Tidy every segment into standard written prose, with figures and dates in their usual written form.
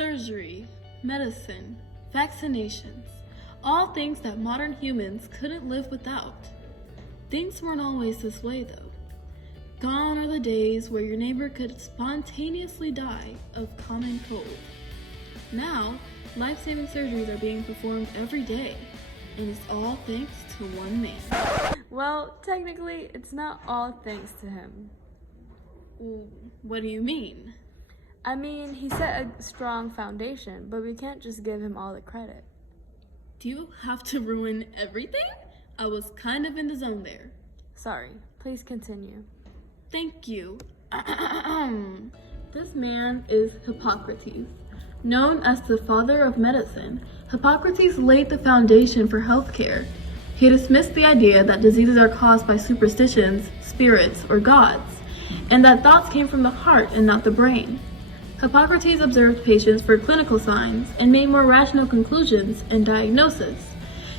Surgery, medicine, vaccinations, all things that modern humans couldn't live without. Things weren't always this way, though. Gone are the days where your neighbor could spontaneously die of common cold. Now, life-saving surgeries are being performed every day, and it's all thanks to one man. Well, technically, it's not all thanks to him. What do you mean? I mean, he set a strong foundation, but we can't just give him all the credit. Do you have to ruin everything? I was kind of in the zone there. Sorry, please continue. Thank you. This man is Hippocrates. Known as the father of medicine, Hippocrates laid the foundation for healthcare. He dismissed the idea that diseases are caused by superstitions, spirits, or gods, and that thoughts came from the heart and not the brain. Hippocrates observed patients for clinical signs and made more rational conclusions and diagnosis.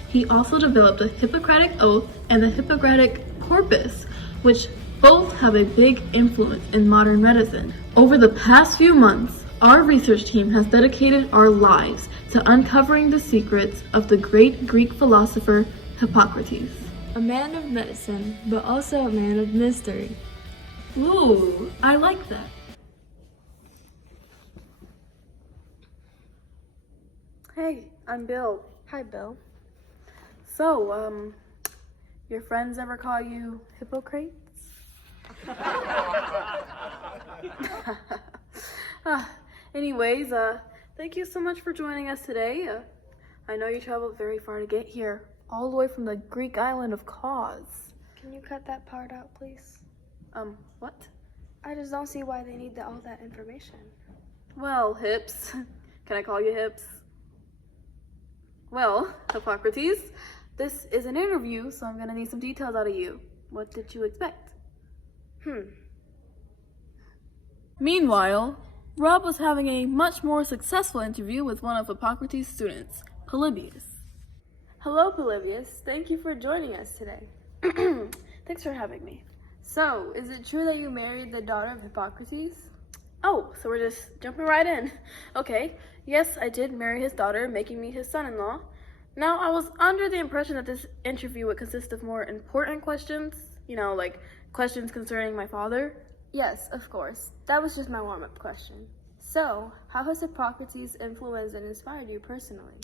He also developed the Hippocratic Oath and the Hippocratic Corpus, which both have a big influence in modern medicine. Over the past few months, our research team has dedicated our lives to uncovering the secrets of the great Greek philosopher Hippocrates. A man of medicine, but also a man of mystery. Ooh, I like that. Hey, I'm Bill. Hi, Bill. So, your friends ever call you Hippocrates? Anyways, thank you so much for joining us today. I know you traveled very far to get here, all the way from the Greek island of Kos. Can you cut that part out, please? What? I just don't see why they need all that information. Well, Hips. Can I call you Hips? Well, Hippocrates, this is an interview, so I'm gonna need some details out of you. What did you expect? Meanwhile, Rob was having a much more successful interview with one of Hippocrates' students, Polybius. Hello, Polybius. Thank you for joining us today. Thanks for having me. So, is it true that you married the daughter of Hippocrates? Oh, so we're just jumping right in. Okay, yes, I did marry his daughter, making me his son-in-law. Now, I was under the impression that this interview would consist of more important questions, like questions concerning my father. Yes, of course. That was just my warm-up question. So, how has Hippocrates influenced and inspired you personally?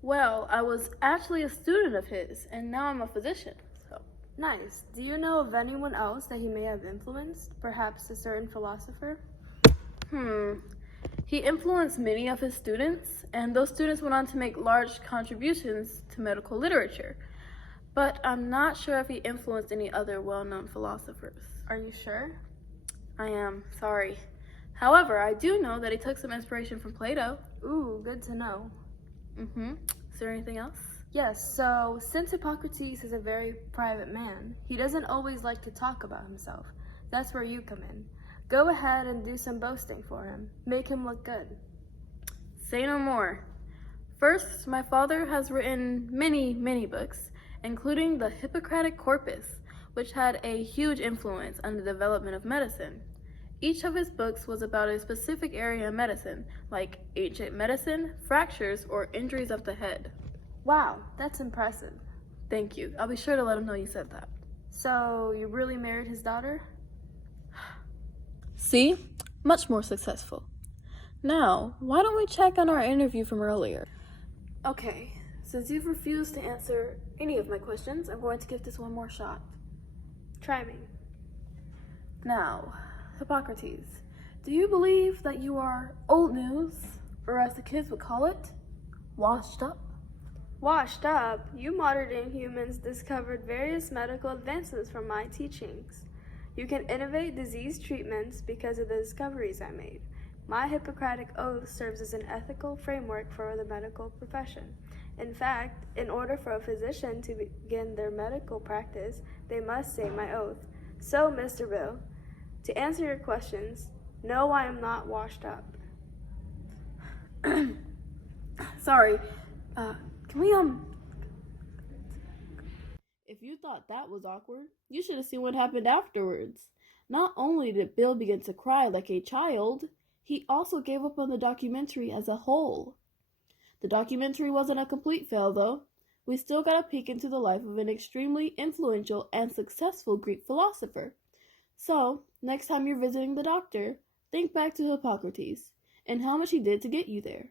Well, I was actually a student of his, and now I'm a physician, so. Nice. Do you know of anyone else that he may have influenced? Perhaps a certain philosopher? He influenced many of his students, and those students went on to make large contributions to medical literature. But I'm not sure if he influenced any other well-known philosophers. Are you sure? I am, sorry. However, I do know that he took some inspiration from Plato. Ooh, good to know. Is there anything else? Yes, so since Hippocrates is a very private man, he doesn't always like to talk about himself. That's where you come in. Go ahead and do some boasting for him. Make him look good. Say no more. First, my father has written many, many books, including the Hippocratic Corpus, which had a huge influence on the development of medicine. Each of his books was about a specific area of medicine, like ancient medicine, fractures, or injuries of the head. Wow, that's impressive. Thank you. I'll be sure to let him know you said that. So, you really married his daughter? See? Much more successful. Now, why don't we check on our interview from earlier? Okay, since you've refused to answer any of my questions, I'm going to give this one more shot. Try me. Now, Hippocrates, do you believe that you are old news, or as the kids would call it, washed up? Washed up, you modern humans discovered various medical advances from my teachings. You can innovate disease treatments because of the discoveries I made. My Hippocratic Oath serves as an ethical framework for the medical profession. In fact, in order for a physician to begin their medical practice, they must say my oath. So, Mr. Bill, to answer your questions, no, I am not washed up. Sorry, can we, If you thought that was awkward, you should have seen what happened afterwards. Not only did Bill begin to cry like a child, He also gave up on the documentary as a whole. The documentary wasn't a complete fail, though. We still got a peek into the life of an extremely influential and successful Greek philosopher. So, next time you're visiting the doctor, think back to Hippocrates and how much he did to get you there.